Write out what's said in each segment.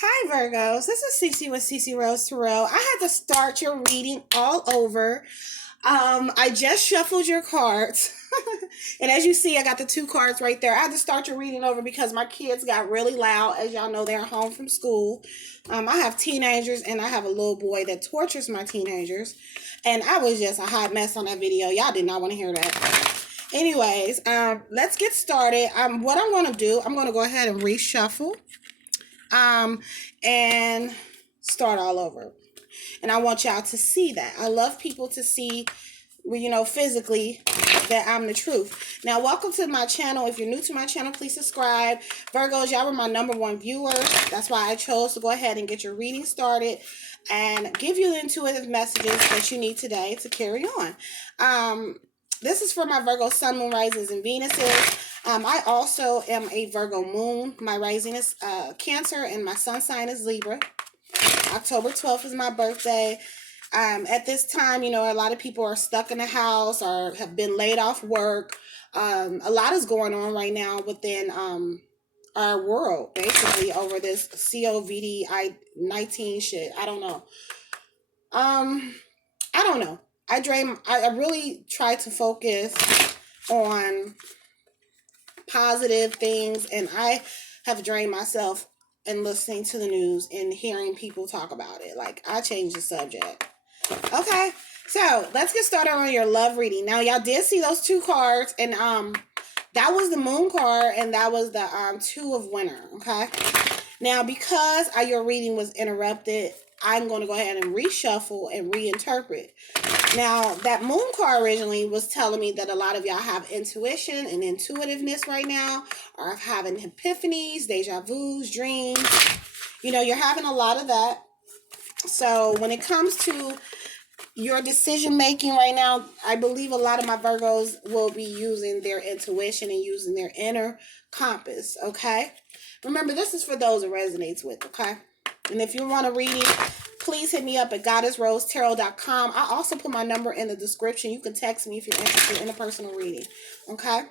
Hi Virgos, this is Cece with Cece Rose Terrell. I had to start your reading all over. I just shuffled your cards. And as you see, I got the two cards right there. I had to start your reading over because my kids got really loud. As y'all know, they're home from school. I have teenagers and I have a little boy that tortures my teenagers. And I was just a hot mess on that video. Y'all did not want to hear that. Anyways, let's get started. What I'm going to do, I'm going to go ahead and reshuffle and start all over. And I want y'all to see that. I love people to see, physically that I'm the truth. Now, welcome to my channel. If you're new to my channel, please subscribe. Virgos, y'all were my #1 viewers. That's why I chose to go ahead and get your reading started and give you the intuitive messages that you need today to carry on. This is for my Virgo Sun, Moon, Risings, and Venuses. I also am a Virgo Moon. My rising is Cancer, and my sun sign is Libra. October 12th is my birthday. At this time, a lot of people are stuck in the house or have been laid off work. A lot is going on right now within our world, basically, over this COVID-19 shit. I don't know. I don't know. I really try to focus on positive things, and I have drained myself in listening to the news and hearing people talk about it. Like, I changed the subject. Okay, so let's get started on your love reading. Now, y'all did see those two cards, and that was the moon card, and that was the two of winter. Okay, now because your reading was interrupted, I'm going to go ahead and reshuffle and reinterpret. Now, that moon card originally was telling me that a lot of y'all have intuition and intuitiveness right now, or having epiphanies, deja vus, dreams. You're having a lot of that. So when it comes to your decision making right now, I believe a lot of my Virgos will be using their intuition and using their inner compass, okay? Remember, this is for those it resonates with, okay? And if you want a reading, please hit me up at goddessrosetarot.com. I also put my number in the description. You can text me if you're interested in a personal reading, okay?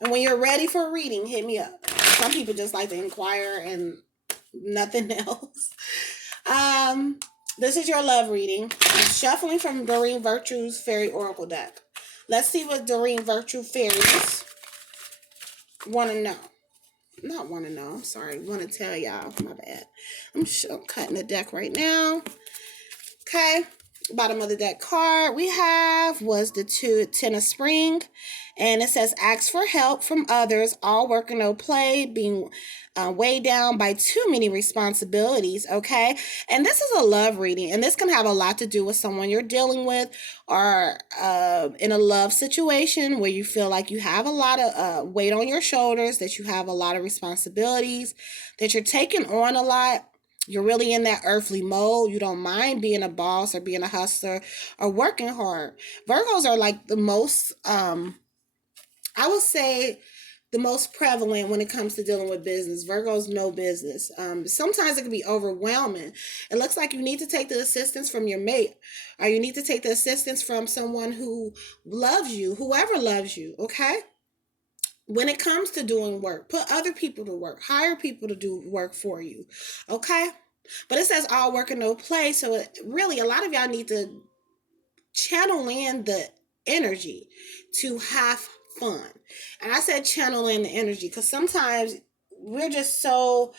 And when you're ready for a reading, hit me up. Some people just like to inquire and nothing else. This is your love reading. I'm shuffling from Doreen Virtue's Fairy Oracle deck. Let's see what Doreen Virtue Fairies want to know. Not want to know. I'm sorry. Want to tell y'all. My bad. I'm cutting the deck right now. Okay. Bottom of the deck card we have was the 10 of Spring. And it says, ask for help from others, all work and no play, being weighed down by too many responsibilities, okay? And this is a love reading, and this can have a lot to do with someone you're dealing with, or in a love situation where you feel like you have a lot of weight on your shoulders, that you have a lot of responsibilities, that you're taking on a lot. You're really in that earthly mode. You don't mind being a boss or being a hustler or working hard. Virgos are like the most, I would say, the most prevalent when it comes to dealing with business. Virgos know business. Sometimes it can be overwhelming. It looks like you need to take the assistance from your mate, or you need to take the assistance from someone who loves you, whoever loves you, okay? When it comes to doing work, put other people to work. Hire people to do work for you, okay? But it says all work and no play, so really a lot of y'all need to channel in the energy to have fun. And I said channel in the energy because sometimes we're just so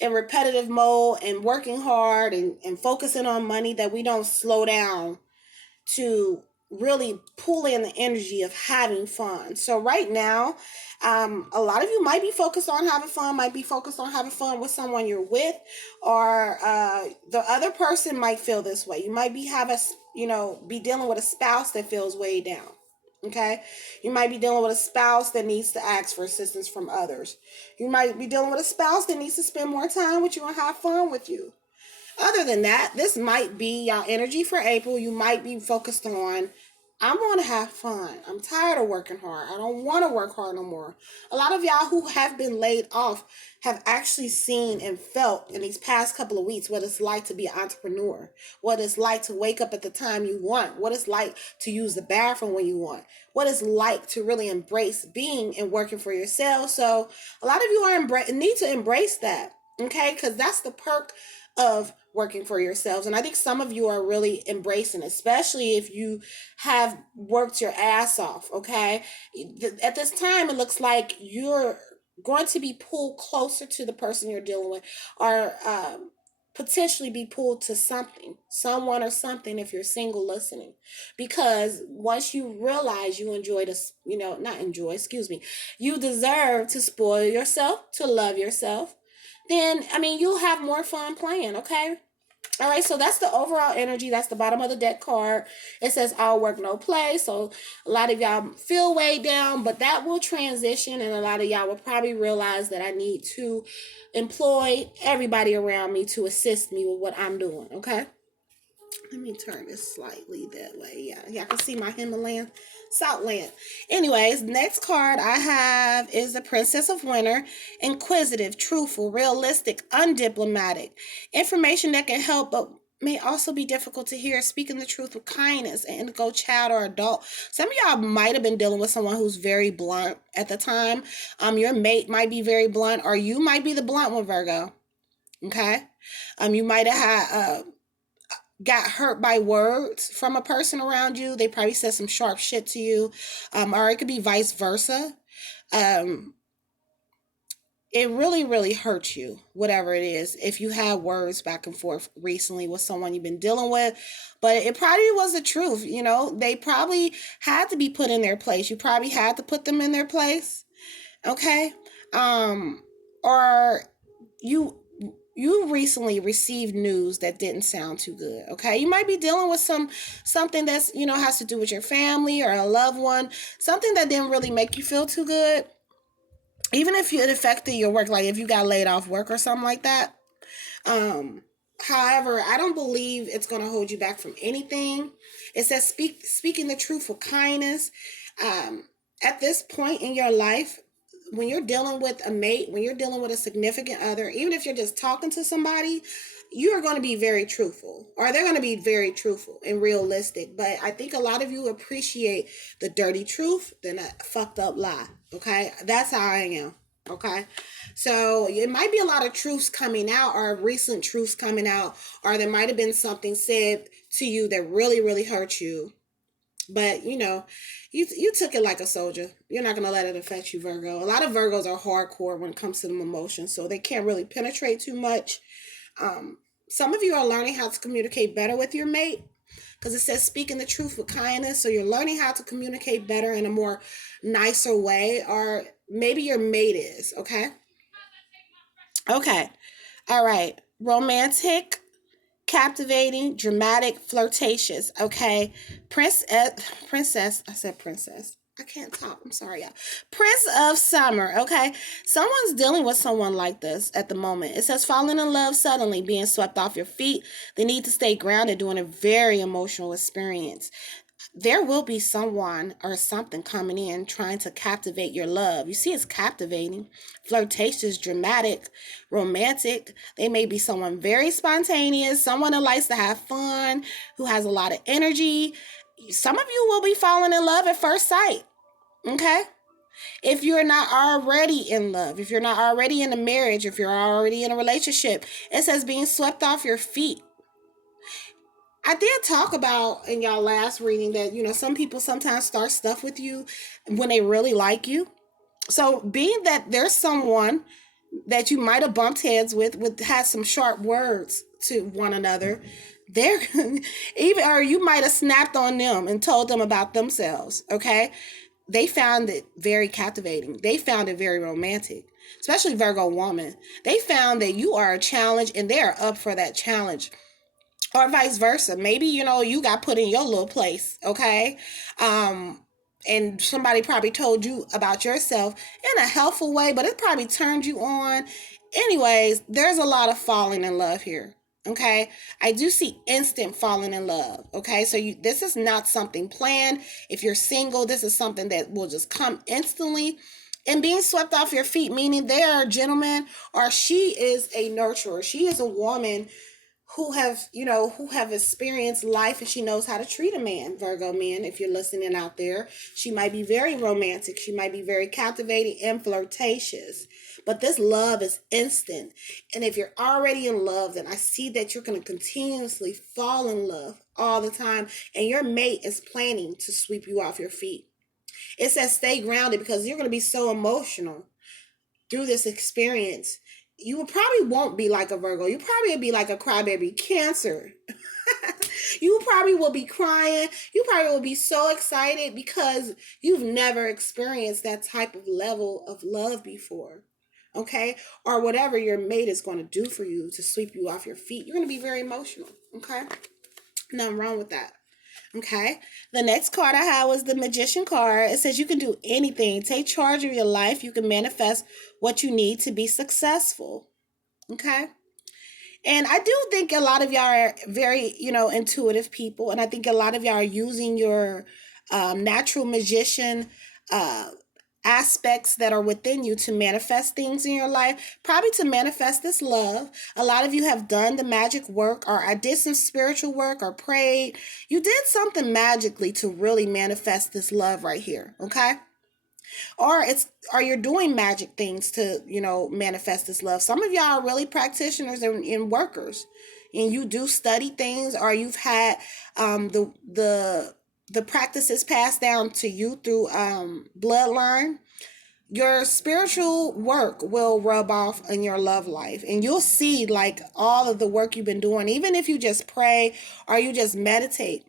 in repetitive mode and working hard and focusing on money that we don't slow down to really pull in the energy of having fun. So right now, a lot of you might be focused on having fun, might be focused on having fun with someone you're with, or the other person might feel this way. You might be be dealing with a spouse that feels weighed down. Okay, you might be dealing with a spouse that needs to ask for assistance from others. You might be dealing with a spouse that needs to spend more time with you and have fun with you. Other than that, this might be y'all energy for April. You might be focused on, I want to have fun. I'm tired of working hard. I don't want to work hard no more. A lot of y'all who have been laid off have actually seen and felt in these past couple of weeks what it's like to be an entrepreneur, what it's like to wake up at the time you want, what it's like to use the bathroom when you want, what it's like to really embrace being and working for yourself. So a lot of you need to embrace that. Okay, because that's the perk of working for yourselves. And I think some of you are really embracing it, especially if you have worked your ass off. Okay, at this time, it looks like you're going to be pulled closer to the person you're dealing with, or potentially be pulled to something, someone or something if you're single listening. Because once you realize you enjoy this, not enjoy, excuse me, you deserve to spoil yourself, to love yourself, then I mean you'll have more fun playing, okay? All right, so that's the overall energy. That's the bottom of the deck card. It says all work, no play. So a lot of y'all feel weighed down, but that will transition, and a lot of y'all will probably realize that I need to employ everybody around me to assist me with what I'm doing, okay? Let me turn this slightly that way. Yeah, y'all can see my Himalayan salt lamp. Anyways, next card I have is the Princess of Winter. Inquisitive, truthful, realistic, undiplomatic. Information that can help but may also be difficult to hear. Speaking the truth with kindness. An indigo child or adult. Some of y'all might have been dealing with someone who's very blunt at the time. Your mate might be very blunt, or you might be the blunt one, Virgo. Okay? You might have had got hurt by words from a person around you. They probably said some sharp shit to you. Or it could be vice versa. Um, it really, really hurts you, whatever it is, if you had words back and forth recently with someone you've been dealing with. But it probably was the truth. They probably had to be put in their place. You probably had to put them in their place. Okay? Or you recently received news that didn't sound too good. Okay, you might be dealing with something that's has to do with your family or a loved one, something that didn't really make you feel too good, even if it affected your work, like if you got laid off work or something like that. However, I don't believe it's going to hold you back from anything. It says speaking the truth with kindness. At this point in your life, when you're dealing with a mate, when you're dealing with a significant other, even if you're just talking to somebody, you are going to be very truthful, or they're going to be very truthful and realistic. But I think a lot of you appreciate the dirty truth than a fucked up lie. Okay, that's how I am. Okay, so it might be a lot of truths coming out, or recent truths coming out, or there might have been something said to you that really, really hurt you. But you took it like a soldier. You're not gonna let it affect you, Virgo. A lot of Virgos are hardcore when it comes to them emotions, so they can't really penetrate too much. Some of you are learning how to communicate better with your mate, because it says speaking the truth with kindness. So you're learning how to communicate better in a more nicer way, or maybe your mate is. Okay. All right. Romantic, captivating, dramatic, flirtatious. Okay. Princess. I said princess. I can't talk. I'm sorry, y'all. Prince of Summer. Okay. Someone's dealing with someone like this at the moment. It says falling in love suddenly, being swept off your feet. They need to stay grounded during a very emotional experience. There will be someone or something coming in trying to captivate your love. You see, it's captivating, flirtatious, dramatic, romantic. They may be someone very spontaneous, someone that likes to have fun, who has a lot of energy. Some of you will be falling in love at first sight. Okay? If you're not already in love, if you're not already in a marriage, if you're already in a relationship, it says being swept off your feet. I did talk about in y'all last reading that, some people sometimes start stuff with you when they really like you. So being that there's someone that you might have bumped heads with had some sharp words to one another, they're even, or you might have snapped on them and told them about themselves. Okay. They found it very captivating. They found it very romantic, especially Virgo woman. They found that you are a challenge and they're up for that challenge, or vice versa. Maybe you got put in your little place. Okay. And somebody probably told you about yourself in a helpful way, but it probably turned you on. Anyways, there's a lot of falling in love here. Okay. I do see instant falling in love. Okay. So this is not something planned. If you're single, this is something that will just come instantly. And being swept off your feet, meaning they are a gentleman, or she is a nurturer. She is a woman who have experienced life, and she knows how to treat a man. Virgo men, if you're listening out there, she might be very romantic, she might be very captivating and flirtatious, but this love is instant. And if you're already in love, then I see that you're going to continuously fall in love all the time, and your mate is planning to sweep you off your feet. It says stay grounded, because you're going to be so emotional through this experience. You probably won't be like a Virgo. You probably be like a crybaby Cancer. You probably will be crying. You probably will be so excited because you've never experienced that type of level of love before. Okay? Or whatever your mate is going to do for you to sweep you off your feet. You're going to be very emotional. Okay? Nothing wrong with that. Okay. The next card I have was the Magician card. It says you can do anything. Take charge of your life. You can manifest what you need to be successful. Okay. And I do think a lot of y'all are very, intuitive people. And I think a lot of y'all are using your natural magician aspects that are within you to manifest things in your life, probably to manifest this love. A lot of you have done the magic work, or I did some spiritual work, or prayed. You did something magically to really manifest this love right here. Okay. Or you're doing magic things to, manifest this love. Some of y'all are really practitioners and workers, and you do study things, or you've had the practices passed down to you through bloodline. Your spiritual work will rub off in your love life, and you'll see like all of the work you've been doing, even if you just pray or you just meditate,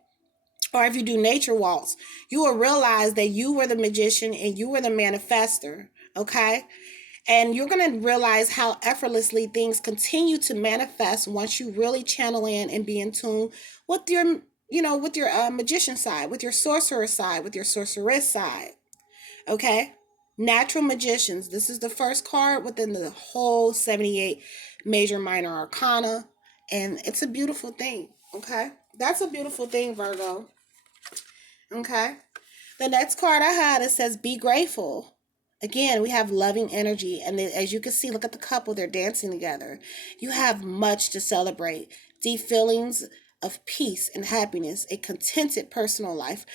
or if you do nature walks, you will realize that you were the magician and you were the manifester. Okay. And you're going to realize how effortlessly things continue to manifest once you really channel in and be in tune with your magician side, with your sorcerer side, with your sorceress side. Okay. Natural magicians. This is the first card within the whole 78 major minor arcana. And it's a beautiful thing. Okay. That's a beautiful thing, Virgo. Okay. The next card I had, it says be grateful. Again, we have loving energy. And as you can see, look at the couple. They're dancing together. You have much to celebrate. Deep feelings of peace and happiness. A contented personal life.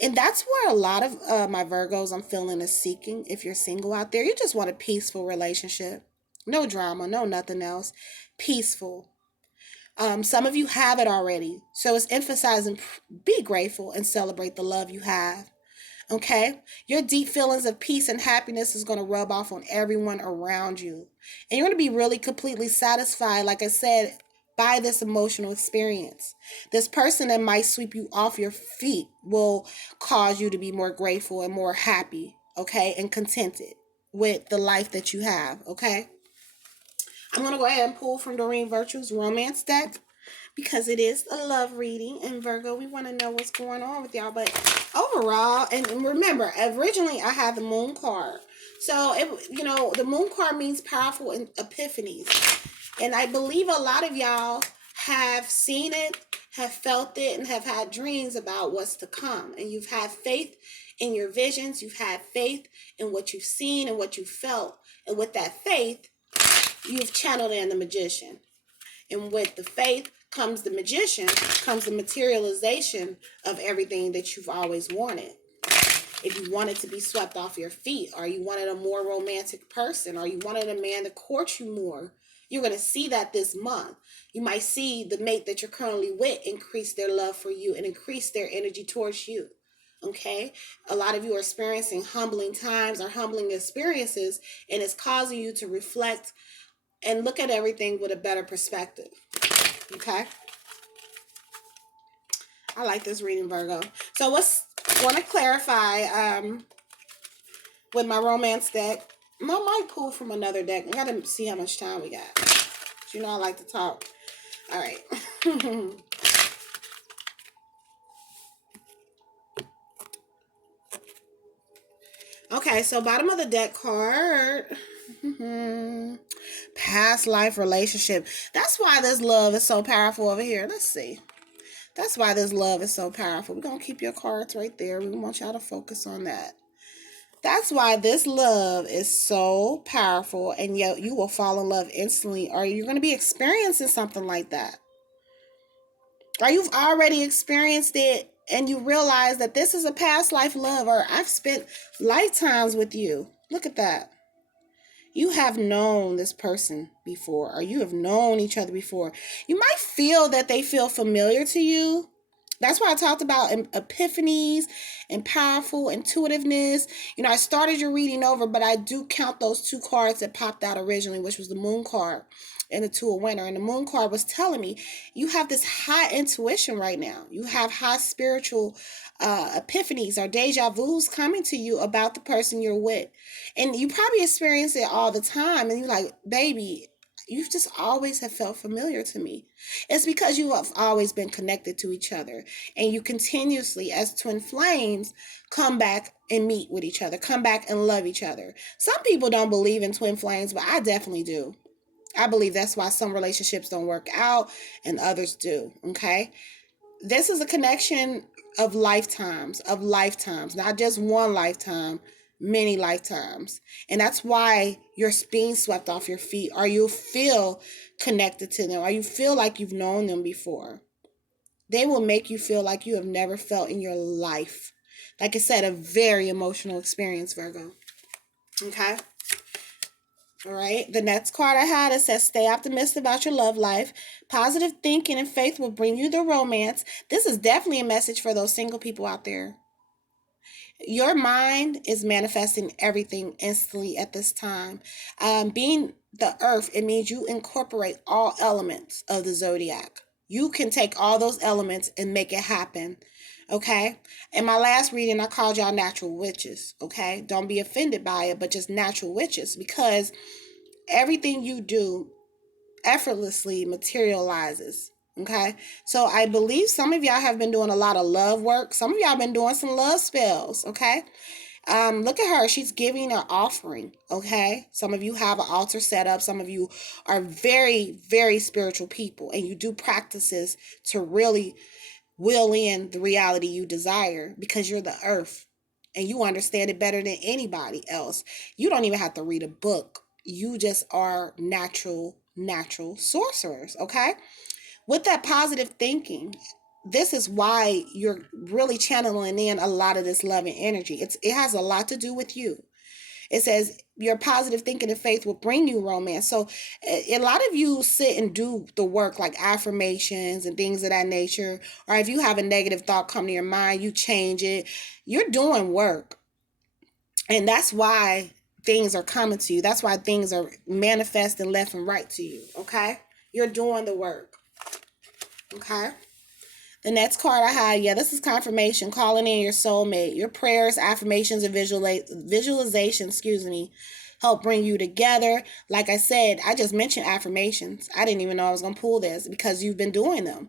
And that's where a lot of my Virgos I'm feeling is seeking. If you're single out there, you just want a peaceful relationship. No drama, no nothing else. Peaceful. Some of you have it already. So it's emphasizing be grateful and celebrate the love you have. Okay? Your deep feelings of peace and happiness is going to rub off on everyone around you. And you're going to be really completely satisfied, like I said, by this emotional experience. This person that might sweep you off your feet will cause you to be more grateful and more happy, okay? And contented with the life that you have, okay? I'm going to go ahead and pull from Doreen Virtue's romance deck, because it is a love reading. And Virgo, we want to know what's going on with y'all. But overall, and remember, originally I had the moon card. So, the moon card means powerful epiphanies. And I believe a lot of y'all have seen it, have felt it, and have had dreams about what's to come. And you've had faith in your visions. You've had faith in what you've seen and what you felt. And with that faith, you've channeled in the magician. And with the faith comes the magician, comes the materialization of everything that you've always wanted. If you wanted to be swept off your feet, or you wanted a more romantic person, or you wanted a man to court you more, you're going to see that this month. You might see the mate that you're currently with increase their love for you and increase their energy towards you. Okay? A lot of you are experiencing humbling times or humbling experiences, and it's causing you to reflect and look at everything with a better perspective. Okay? I like this reading, Virgo. So I want to clarify with my romance deck. I might pull from another deck. I got to see how much time we got. But I like to talk. All right. Okay, so bottom of the deck card. Past life relationship. That's why this love is so powerful over here. Let's see. That's why this love is so powerful. We're going to keep your cards right there. We want y'all to focus on that. That's why this love is so powerful, and yet you will fall in love instantly, or you're going to be experiencing something like that. Or you've already experienced it and you realize that this is a past life love, or I've spent lifetimes with you. Look at that. You have known this person before, or you have known each other before. You might feel that they feel familiar to you. That's why I talked about epiphanies and powerful intuitiveness. You know, I started your reading over, but I do count those two cards that popped out originally, which was the moon card and the two of winter. And the moon card was telling me you have this high intuition right now. You have high spiritual epiphanies or deja vu's coming to you about the person you're with. And you probably experience it all the time. And you're like, baby, you've just always have felt familiar to me. It's because you have always been connected to each other. And you continuously, as twin flames, come back and meet with each other, come back and love each other. Some people don't believe in twin flames, but I definitely do. I believe that's why some relationships don't work out and others do. Okay. This is a connection of lifetimes, not just one lifetime, many lifetimes. And that's why you're being swept off your feet, or you feel connected to them, or you feel like you've known them before. They will make you feel like you have never felt in your life. Like I said, a very emotional experience, Virgo. Okay. All right. The next card I had, it says, stay optimistic about your love life. Positive thinking and faith will bring you the romance. This is definitely a message for those single people out there. Your mind is manifesting everything instantly at this time. Being the earth, it means you incorporate all elements of the zodiac. You can take all those elements and make it happen. Okay. In my last reading, I called y'all natural witches. Okay. Don't be offended by it, but just natural witches, because everything you do effortlessly materializes. Okay. So I believe some of y'all have been doing a lot of love work. Some of y'all been doing some love spells. Okay. Look at her. She's giving an offering. Okay. Some of you have an altar set up. Some of you are very, very spiritual people, and you do practices to really will in the reality you desire, because you're the earth and you understand it better than anybody else. You don't even have to read a book. You just are natural sorcerers. Okay. With that positive thinking, this is why you're really channeling in a lot of this loving energy. It has a lot to do with you. It says your positive thinking and faith will bring you romance. So a lot of you sit and do the work, like affirmations and things of that nature. Or if you have a negative thought come to your mind, you change it. You're doing work. And that's why things are coming to you. That's why things are manifesting left and right to you. Okay. You're doing the work. Okay. The next card I had, yeah, this is confirmation, calling in your soulmate. Your prayers, affirmations, and visualization, help bring you together. Like I said, I just mentioned affirmations. I didn't even know I was going to pull this because you've been doing them.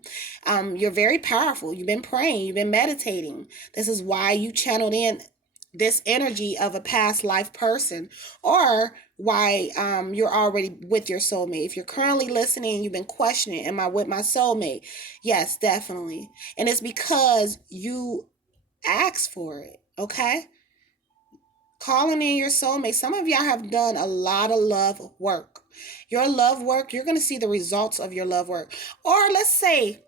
You're very powerful. You've been praying. You've been meditating. This is why you channeled in this energy of a past life person, or why you're already with your soulmate. If you're currently listening, you've been questioning, am I with my soulmate? Yes, definitely. And it's because you asked for it. Okay. Calling in your soulmate. Some of y'all have done a lot of love work. Your love work, you're going to see the results of your love work. Or let's say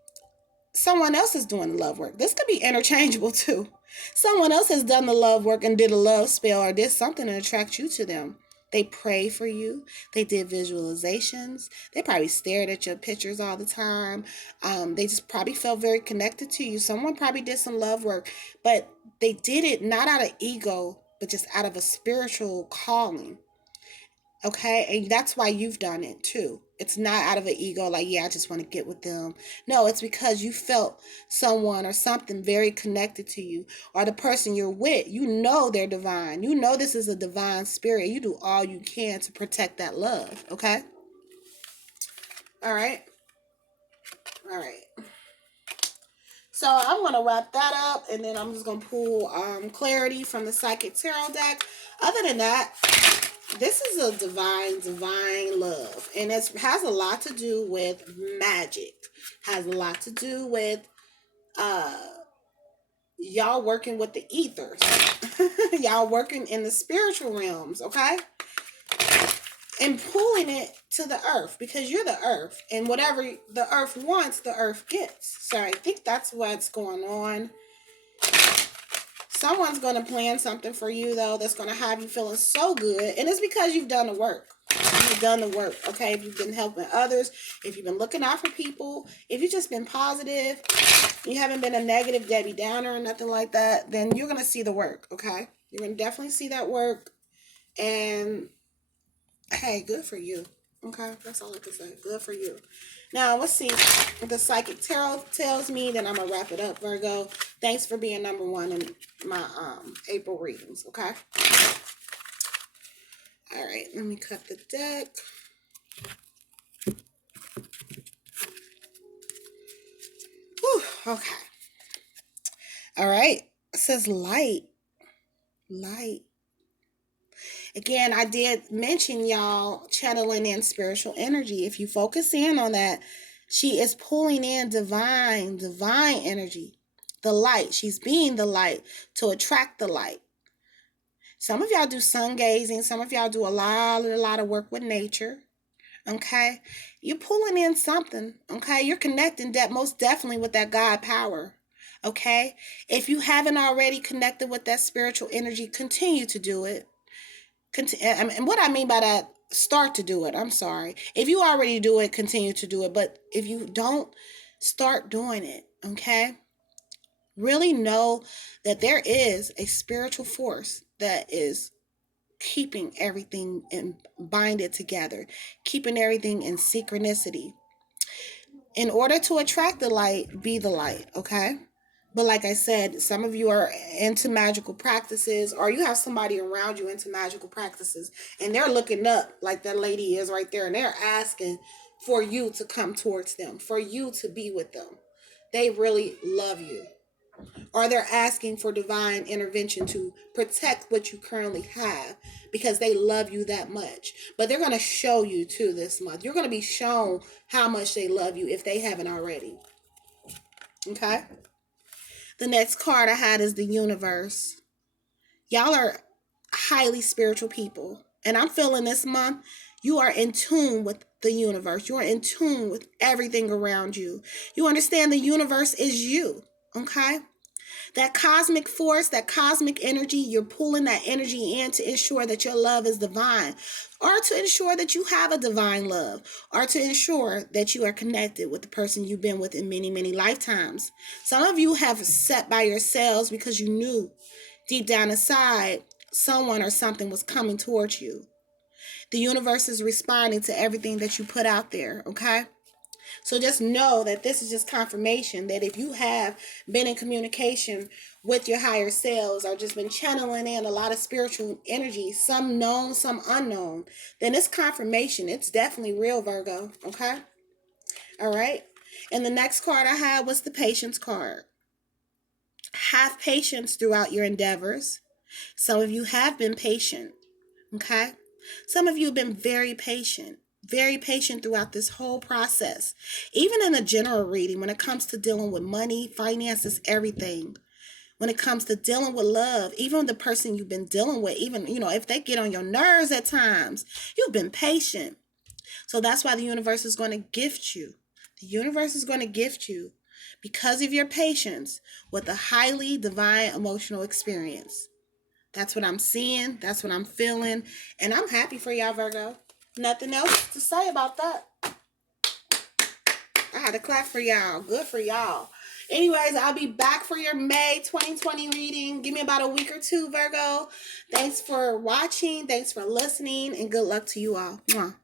someone else is doing the love work. This could be interchangeable too. Someone else has done the love work and did a love spell or did something to attract you to them. They pray for you. They did visualizations. They probably stared at your pictures all the time. They just probably felt very connected to you. Someone probably did some love work, but they did it not out of ego, but just out of a spiritual calling. Okay, and that's why you've done it too. It's not out of an ego, like, yeah, I just want to get with them. No, it's because you felt someone or something very connected to you, or the person you're with. You know they're divine. You know this is a divine spirit. You do all you can to protect that love. Okay. All right. All right. So I'm going to wrap that up, and then I'm just going to pull clarity from the Psychic Tarot deck. Other than that, this is a divine love. And it has a lot to do with magic. Has a lot to do with, y'all working with the ethers. Y'all working in the spiritual realms, okay? And pulling it to the earth, because you're the earth. And whatever the earth wants, the earth gets. So I think that's what's going on. Someone's going to plan something for you, though, that's going to have you feeling so good. And it's because you've done the work. You've done the work, okay? If you've been helping others, if you've been looking out for people, if you've just been positive, you haven't been a negative Debbie Downer or nothing like that, then you're going to see the work, okay? You're going to definitely see that work. And, hey, good for you, okay? That's all I can say. Good for you. Now, let's see what the Psychic Tarot tells me. Then I'm going to wrap it up, Virgo. Thanks for being number one in my April readings, okay? All right, let me cut the deck. Whew, okay. All right. It says light. Light. Again, I did mention y'all channeling in spiritual energy. If you focus in on that, she is pulling in divine energy. The light. She's being the light to attract the light. Some of y'all do sun gazing. Some of y'all do a lot of work with nature. Okay? You're pulling in something. Okay? You're connecting most definitely with that God power. Okay? If you haven't already connected with that spiritual energy, continue to do it. And what I mean by that, start to do it. I'm sorry. If you already do it, continue to do it. But if you don't, start doing it. Okay? Really know that there is a spiritual force that is keeping everything and bind it together, keeping everything in synchronicity. In order to attract the light, be the light, okay? But like I said, some of you are into magical practices, or you have somebody around you into magical practices, and they're looking up like that lady is right there, and they're asking for you to come towards them, for you to be with them. They really love you. Or they're asking for divine intervention to protect what you currently have because they love you that much. But they're going to show you too this month. You're going to be shown how much they love you if they haven't already. Okay? The next card I had is the universe. Y'all are highly spiritual people. And I'm feeling this month, you are in tune with the universe. You are in tune with everything around you. You understand the universe is you. Okay? That cosmic force, that cosmic energy, you're pulling that energy in to ensure that your love is divine, or to ensure that you have a divine love, or to ensure that you are connected with the person you've been with in many, many lifetimes. Some of you have sat by yourselves because you knew deep down inside someone or something was coming towards you. The universe is responding to everything that you put out there, okay? So just know that this is just confirmation that if you have been in communication with your higher selves or just been channeling in a lot of spiritual energy, some known, some unknown, then it's confirmation. It's definitely real, Virgo. Okay? All right? And the next card I had was the patience card. Have patience throughout your endeavors. Some of you have been patient. Okay? Some of you have been very patient throughout this whole process. Even in a general reading, when it comes to dealing with money, finances, everything. When it comes to dealing with love, even the person you've been dealing with, even, if they get on your nerves at times, you've been patient. So that's why the universe is going to gift you. The universe is going to gift you, because of your patience, with a highly divine emotional experience. That's what I'm seeing. That's what I'm feeling. And I'm happy for y'all, Virgo. Nothing else to say about that. I had to clap for y'all. Good for y'all. Anyways, I'll be back for your May 2020 reading. Give me about a week or two, Virgo. Thanks for watching. Thanks for listening. And good luck to you all. Mwah.